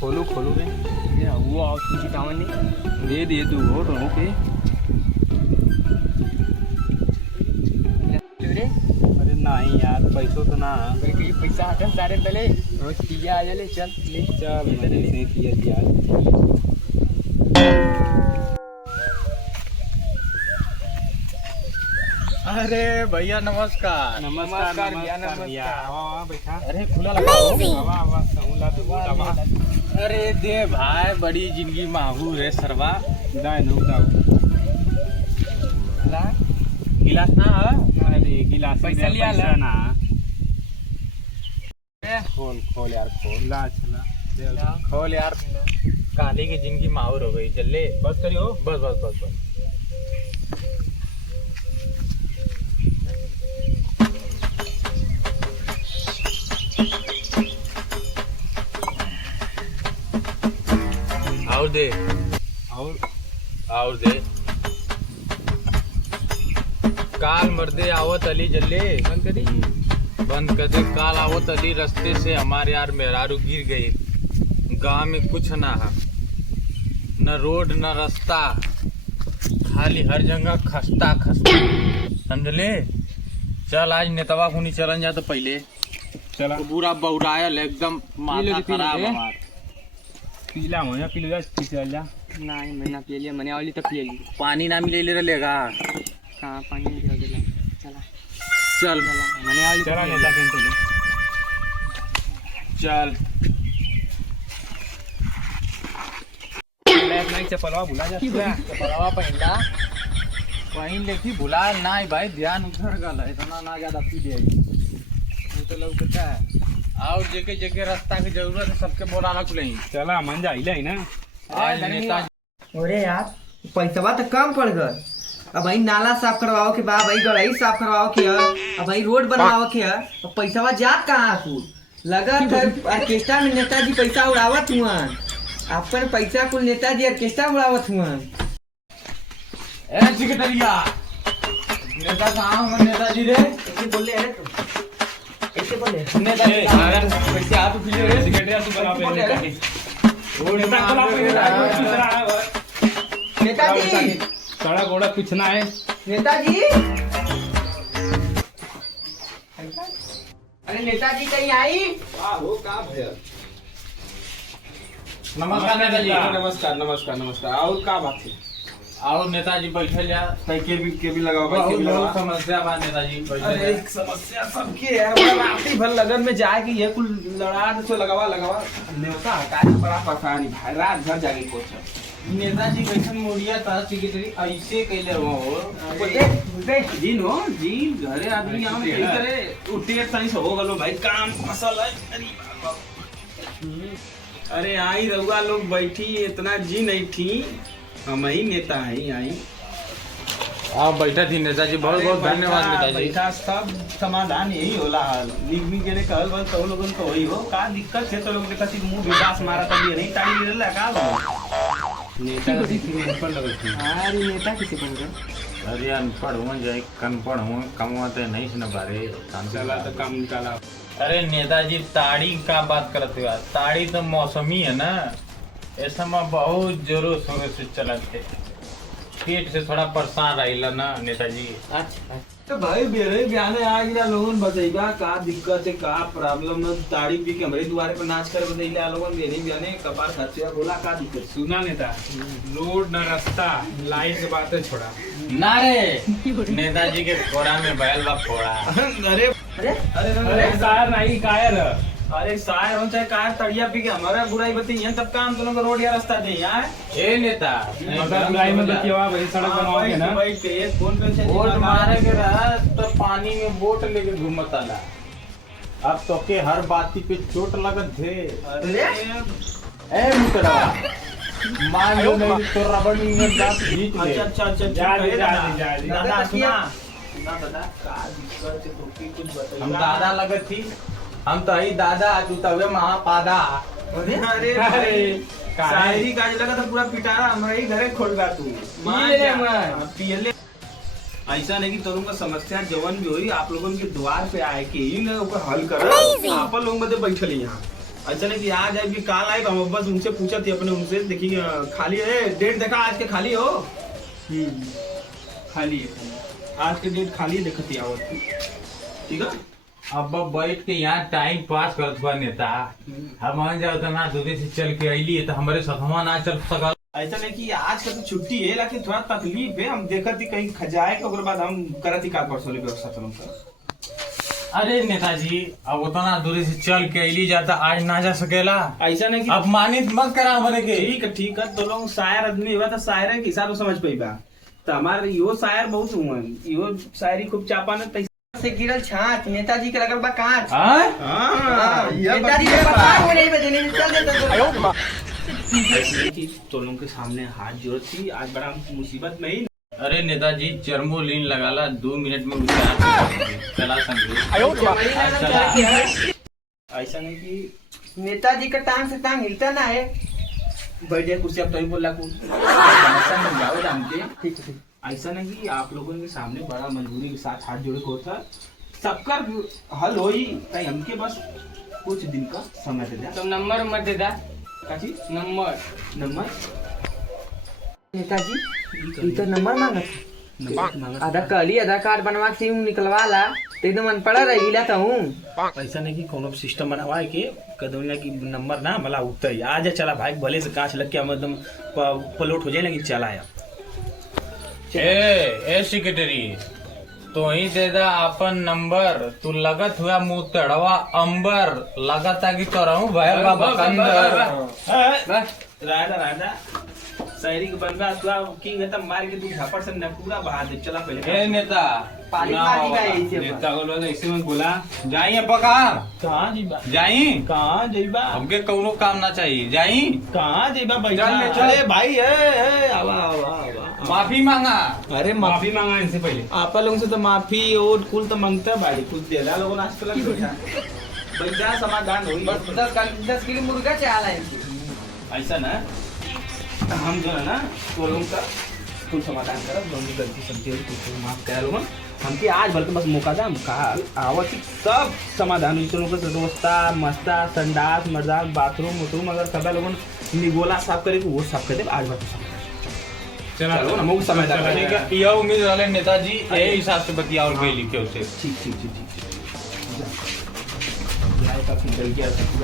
खोलू खोलू रे ये वो और तुझी कामन नहीं दे दे तू हो तो ओके। रे अरे नहीं यार पैसों तो ना कोई पैसा हटन सारे तले रोज किया आ ले चल ले चल मैंने नहीं किया यार। अरे भैया नमस्कार। नमस्कार भैया, नमस्कार भैया। वाह बैठा। अरे खुला लगा वाह वाह सहूला तो दवा। अरे दे भाई बड़ी जिंदगी माहू रे सरवा। दाई नो दाओ। ला गिलास ना है? अरे गिलास पैसा लिया ला। ना। ए खोल खोल यार खोल। ला चला खोल यार। काली की जिंदगी माहूर हो गई जल्ले। बस करियो। बस बस बस बस। और दे और दे। काल मर्दे आवत अली जल्ले बंद कर दी बंद कर दे। काल आवत अली रास्ते से हमारे यार मेहरारू गिर गई। गांव में कुछ ना है, न रोड न रास्ता, खाली हर जगह खस्ता खस्ता समझले। चल आज नेतवा खुनी चलन जा तो पहले चला तो पूरा बौरायल एकदम माथा पी लो खराब रे। हमार। पीला हो या पीलो जा चल जा। नहीं मैं ना पी लिया मैंने वाली तो पी ली पानी ना मिले ले रहेगा। कहाँ पानी में गिरा दिला चला चल चला मैंने वाली चला नेता के तो चल लेफ्ट नहीं चपलवा भुला जा। चपलवा पहनला पहन लेती भुला ना भाई ध्यान उधर गल है इतना ना ज्यादा पी दे तो लौकता है। और जगह जगह रास्ता की जरूरत है सबके बोलाना खुलही। चला मन जा इला ही ना। आज नेता अरे यार पैसा तो कम पड़ गए। अब भाई नाला साफ करवाओ के बा, भाई गड़ाई साफ करवाओ के है, अब भाई रोड बनवाओ के है, अब पैसा जात कहाँ तू लगा ऑर्केस्ट्रा में नेताजी पैसा उड़ावत हुआ। अपन पैसा कुल नेताजी ऑर्केस्ट्रा उड़ावत हुआ। ए सेक्रेटरिया नेता कहाँ होगा नेताजी रे? ऐसे बोले अरे ऐसे बोले नेताजी कहाँ? पैसे आप पी लो रे सेक्रेटरी तू बना पे नेता की। रोड नेता को ला पे नेताजी सड़क ओड़ा कुछ ना है। नेताजी अरे नेताजी कहीं आई। नमस्कार नेताजी। नमस्कार नमस्कार नमस्कार। और का बात है? और नेताजी बैठे जा। के भी लगाओ बहुत समस्या बा नेताजी बैठे अरे जा। एक समस्या सबके है। बड़ा राती भर लगन में जाए कि ये कुल लड़ा तो लगावा न्योता हटा के बड़ा परेशानी भाई। रात भर जाके कोच नेताजी कैसन मोड़िया तारा सेक्रेटरी ऐसे कैले हो दिन हो दिन घरे आदमी आम करे उठे सही से हो गलो भाई काम फसल है। अरे बाबा। अरे आई रउआ लोग बैठी इतना जी नहीं थी हम ही नेता है आई। आप बैठे थी नेताजी बहुत बहुत धन्यवाद नेताजी। बैठा सब समाधान यही होला। लिख के ने कहल बस तो लोगन तो वही हो का दिक्कत है तो लोग देखा थी मुंह विकास मारा तब ये नहीं टाड़ी ले लगा नेता का दिखी ऊपर लगे थी। अरे नेता किसे बन गए। अरे अनपढ़ हुआ जाए कनपढ़ हुआ कमाते नहीं सुन पा रहे। चला तो काम निकाला। अरे नेताजी ताड़ी का बात करते हुआ ताड़ी तो मौसमी है ना। ऐसा में बहुत जोरों शोरों से चलत थे। पेट से थोड़ा परेशान रहिला ना नेताजी। अच्छा तो भाई बेरे बयाने आ गया लोगन बतैबा का दिक्कत है का प्रॉब्लम है। ताड़ी पी के हमरे द्वारे पर नाच कर बतैले आ लोगन बेरे बयाने कपार खर्चा बोला का दिक्कत सुना नेता रोड न रास्ता लाइन के बातें छोड़ा ना रे नेताजी के फोड़ा में बैल बा फोड़ा। अरे अरे अरे अरे शायर नहीं कायर। अरे शायर हो चाहे कायर तड़िया पी के हमारा बुराई बताइए तब काम दोनों को रोड या रास्ता दे यहाँ ए नेता मतलब बुराई में बतिया भाई सड़क बनवाओगे ना भाई पे फोन पे वोट मारे के रहा तो पानी में बोट लेके घूमत आला। अब तो के हर बाती पे चोट लगत थे। अरे ए मुतरा मान लो नहीं तो रबड़ में दांत घींच ले। अच्छा दादा सुना सुना दादा का दिक्कत है तो की कुछ बताइए। हम दादा लगत थी हम तो ही दादा तू तवे महापादा। अरे अरे शायरी काज लगा तो पूरा पिटारा हमारे ही घरे खोल गा तू पियले। ऐसा नहीं कि तुम का समस्या जवन भी हुई आप लोगों के द्वार पे आए के ही ना ऊपर हल कर। आप लोग मध्य बैठल यहाँ अच्छा नहीं कि आज आए कि काल आए तो हम बस उनसे पूछा थी अपने उनसे देखिए खाली है डेट देखा आज के खाली हो खाली है आज के डेट खाली है देखती आवत ठीक है। अब बैठ के यहाँ टाइम पास करत हुआ नेता हम जाओ तो ना दूसरे से चल के अली तो हमारे सथवा ना चल सकल। ऐसा नहीं कि आज का तो छुट्टी है लेकिन थोड़ा तकलीफ है हम देखा थी कहीं खजाए तो उसके बाद हम करत ही का परसों व्यवस्था चलो सर। अरे नेताजी अब उतना दूरी से चल के अली जाता आज ना जा सकेला ऐसा नहीं कि अपमानित मत करा हमारे के। ठीक है तो लोग शायर आदमी हुआ तो शायर के हिसाब से समझ पाई तो हमारे यो शायर बहुत हुआ यो शायरी खूब चापा ने से गिरल छाछ नेताजी के लगल बा कांच। नेताजी के पता हो नहीं बजने चल देता तो लोगों के सामने हाथ जोड़ थी आज बड़ा मुसीबत में ही। अरे नेताजी चरमोलीन लगाला 2 मिनट में चला समझो। ऐसा नहीं कि नेताजी का टांग से टांग हिलता ना है। बैठ जाए कुर्सी अब तो बोला जाओ जानते ठीक है ऐसा नहीं कि आप लोगों के सामने बड़ा मजबूरी के साथ हाथ जोड़े को था सबका हल हो ही हमके बस कुछ दिन का समय दे दे। तो नंबर मत दे दा काची नंबर नेताजी ये तो नंबर मांगत आधा कली आधार कार्ड बनवा के निकलवा ला तो एकदम अनपढ़ रहीला तो हूँ। ऐसा नहीं कि कोनो सिस्टम बनवा के कदम की नंबर ना भला उगता ही आज चला भाई भले से कांच लग के हम एकदम पलोट हो जाए लेकिन चला आया। ए सेक्रेटरी तो ही दे दा अपन नंबर तू लगत हुआ मुंह तड़वा अंबर लगता कि तो रहूं भैल बाबा कंदर राधा शायरी के बनवा तुआ किंग है तब मार के तू झापड़ से न पूरा बहा दे चला पहले। ए नेता पाली पाली का ऐसे नेता को लोग ऐसे मत बोला जाइए पका कहां जीबा जाई कहां जीबा हमके कौनो काम ना चाहिए जाई कहां जीबा बैठा चल, चल। अरे भाई है आवा आवा आवा माफी मांगा। अरे माफी मांगा इनसे पहले आप लोगों से तो माफी और कुल तो मांगता है भाई कुछ दे लोगों ने आजकल बैठा बैठा समाधान होई बस 10 किलो मुर्गा चाला है ऐसा ना हम जो है ना तो लोगों का कुल समाधान करब लोगों की गलती समझे कुछ माफ करा लोगन हमके आज भर के बस मौका दा कहा आवश्यक सब समाधान हुई तो लोगों का व्यवस्था मस्ता संडास मर्दास बाथरूम वथरूम अगर सब लोगों निगोला साफ करे वो साफ कर दे आज भर चलो ना मुझे समय दा ठीक है यह उम्मीद वाले नेताजी यही हिसाब से बतियाओ गई लिखे उसे ठीक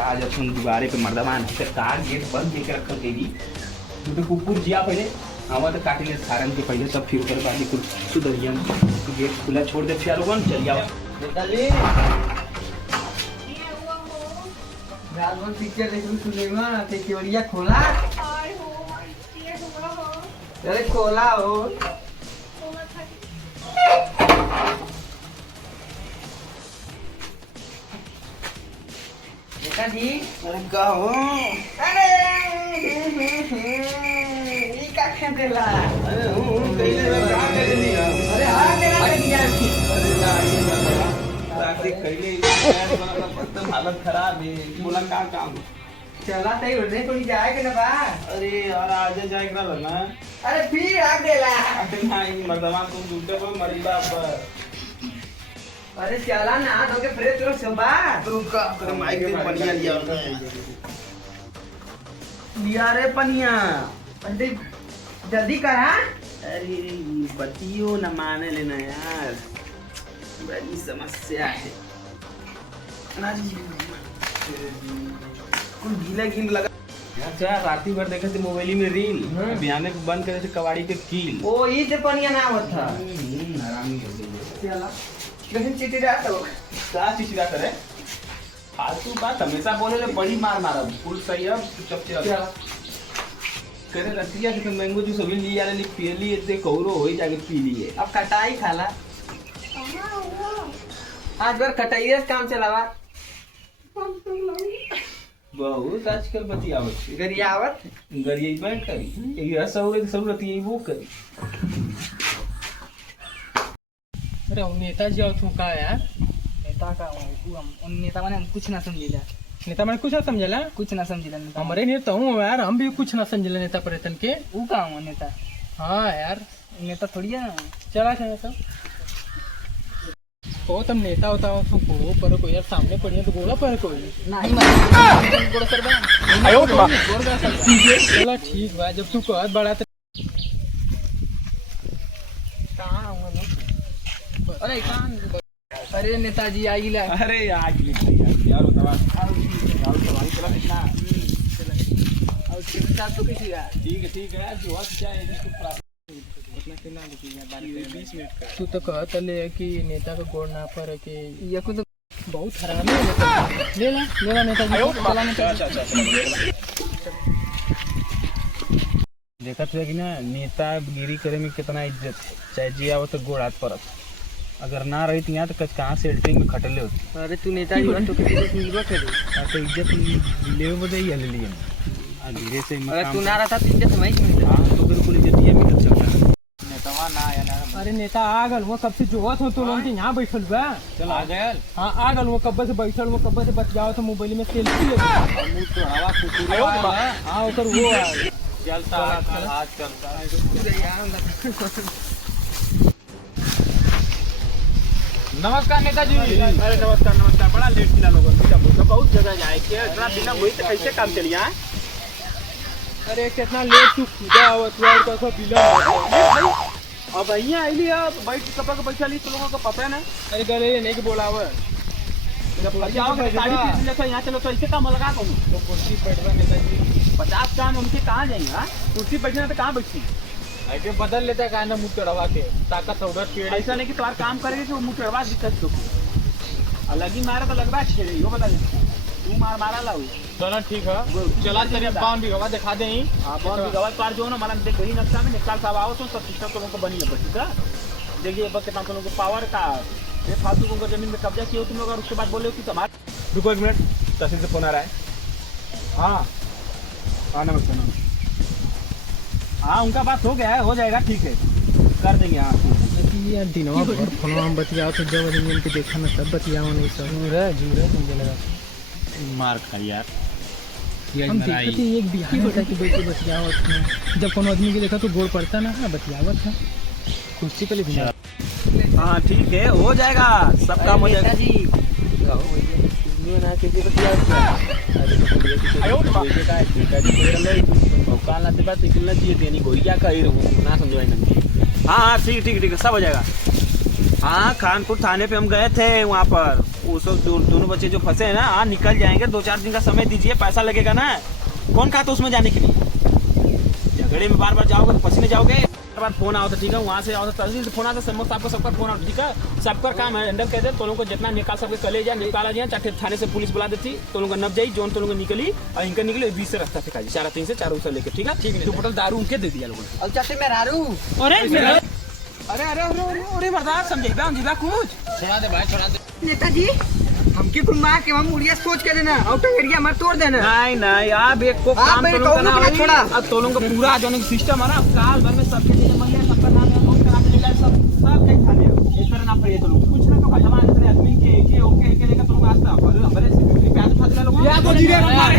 आज अपन दुबारे पे मर्दमान कार गेट बंद देकर रखल गई तो कुकुर जिया पहले हमारे तो काटेंगे सारन के पहले सब फिर कर बाद कुछ सुधरिया तो गेट खुला छोड़ दे फिर लोगन चल जाओ नेताजी रात भर पिक्चर देखू सुनेगा ते केवड़िया खोला अरे खोला हो नेताजी अरे का हो अरे ये का खेला अरे कइले का कर दिया अरे हाँ तेरा दिया कइले एकदम हालत खराब है बोला का काम चला तई उड़ने तो नहीं जाएगा ना बा अरे यार आज जाएगा ना अरे फिर आ गेला अरे नहीं मर्दमान तुम दूसरे को मरीबा अरे चला ना तो के फ्रेश करो सबा रुका अरे माइक पे पनिया लिया लिया रे पनिया अंदे जल्दी करा अरे बतियो न माने लेना यार बड़ी समस्या है कुछ गीला गील लगा अच्छा राती भर देखे थे मोबाइल में रील बिहाने बंद करे थे कवाड़ी पे कील ओ ई से पनिया ना आवत था आरामी हो गई चला लेकिन चिटिरा तो क्या चिचिरा करे फालतू बात हमेशा बोले ले बड़ी मार मारा फुल सही है चुपचाप चला करे रतिया से मैंगो जूस अभी लिया ले पी लिए ते कौरो होई जाके पी लिए अब कटाई खाला आज बार कटाई काम चलावा बहुत आजकल बतियावत छे गरियावत गरियाई बैठ करी ये सौरत यही वो करी अरे वो नेताजी और तू का यार नेता का उन नेता माने कुछ ना समझिला नेता मैंने कुछ ना समझला कुछ ना समझिला नेता हमारे नेता हूँ यार हम भी कुछ ना समझले नेता पर्यटन के वो का हूँ नेता हाँ यार नेता थोड़ी है चला चला सब हो तुम नेता होता हो तो गोड़ो पर कोई यार सामने पड़ी है तो गोड़ा पर कोई नहीं मैं गोड़ कर बा चलो ठीक बा जब तू कहत बड़ा तो कहाँ आऊँगा ना अरे कान अरे नेताजी आई ला अरे आज यार बतावा और चिंता तो किसी यार ठीक है जो आज जाए इसको प्राप्त उतना कितना लिखिएगा 20 मिनट का तू तो कहत ले कि नेता को गोड़ ना पर के ये को तो बहुत हरामी है नेता ले ला नेताजी को, चला नेताजी देखा तो है कि ना नेतागिरी करे में कितना इज्जत है, चाहे जी आओ तो गोड़ हाथ परत अगर ना रही तो यहाँ तो कहाँ सेल्टरिंग में खटले होती अरे तू नेताजी हो तो किसी से मिलवा करे तो इज्जत ले बदे ही हल लिए धीरे से अगर तू ना रहता तो इज्जत हमारी क्यों मिलता हाँ तो बिल्कुल इज्जत ये भी कर सकता है नेतावा ना आया ना अरे नेता आ गल वो कब से जोवत हो तो लोग यहाँ बैठल बा चल आ गया हाँ आ गल वो कब्बे से बैठल वो कब्बे से बतियाओ तो मोबाइल में सेल्फी ले मुंह तो हवा कुकुर हाँ ओकर वो आ चलता आज चलता नमस्कार नेताजी। अरे नमस्कार बड़ा लेट किया लोगों ने बहुत जगह जाए के इतना बिना वही तो कैसे काम चलिए अरे कितना लेट तू खुदा आवत यार का बिला अब यहाँ आईली अब बैठ कपड़ा का पैसा ली तो लोगों को पता है ना अरे गले नहीं के बोलावे यहाँ चलो तो ऐसे काम लगा कौन तो कुर्सी बैठवा नेताजी 50 काम उनके कहाँ जाएंगे कुर्सी बैठने तो कहाँ बैठती ऐसे बदल लेता है ना मुँह चढ़वा के ताकत उधर पेड़ ऐसा नहीं कि तुम्हारा काम करेगी तो मुँह चढ़वा दिक्कत तो अलग ही मारा तो लगवा छेड़े यो बता तू मारा ला चलो ठीक है चला तेरे पान भी गवा दिखा दे गवाह पार जो ना मला देख वही नक्शा में निकाल साहब आओ तो सब सिस्टम तुम लोग को बनी है ठीक है देखिए बस कितना तुम लोग को पावर का ये फालतू तुमको जमीन में कब्जा किया हो तुम लोग और उसके बाद बोले हो कि तुम्हारे रुको 1 मिनट तहसील से फोन आ रहा है हाँ नमस्ते नमस्ते हाँ उनका बात हो गया है हो जाएगा ठीक है कर देंगे हाँ यार दिनवा भर फोन में बतियाओ तो जब मिल के देखा ना तब बतियाओ नहीं सब जूरे मुझे लगा मार खा यार हम देखते थे एक बिहारी बेटा की बैठ के बतियावत है जब कोनो आदमी के देखा तो गोड़ पड़ता ना बतियावत है कुर्सी पे ले हाँ ठीक है हो जाएगा सब काम हो जाएगा नेताजी ना किसी काल आते बात निकलना चाहिए देनी गोरिया का ही रहूँ ना समझो हाँ ठीक सब हो जाएगा हाँ खानपुर थाने पे हम गए थे वहाँ पर वो सब दोनों बच्चे जो फंसे हैं ना हाँ निकल जाएंगे 2-4 दिन का समय दीजिए पैसा लगेगा ना कौन कहा था उसमें जाने के लिए झगड़े में बार जाओगे तो पसीने जाओगे बार फोन आओ तो ठीक है वहाँ से आओ तो तहसील से फोन आता समस्त आपको सबका फोन आओ ठीक है सबका काम है हैंडल कर दे तो लोगों को जितना निकाल सकते कले जाए निकाला जाए चाहे थाने से पुलिस बुला देती तो लोगों का नब जाई जोन तो लोगों निकली और इनका निकले 20 से रास्ता फेंका 4-3 से 4 लेके ठीक है ठीक है 2 बोतल दारू उनके दे दिया लोगों ने अब चाहते मैं रारू अरे बर्दाश्त समझेगा कुछ छोड़ा दे भाई छोड़ा दे नेताजी हमके घुमा के हम मुड़िया सोच के देना आउटर एरिया मत तोड़ देना नहीं आप एक को काम मेरे तो लोग कौनो करना छोड़ा। अब तो लोगों का पूरा जो सिस्टम है ना काल भर में सबके लिए महिला सबका नाम है नोट करा के ले सब कहीं थाने इस तरह ना पड़े तो लोग कुछ ना तो जमा इतने आदमी के ओके के लेकर तो लोग आता हमारे सिक्योरिटी पे आज फासला लोग या तो जीरे मारे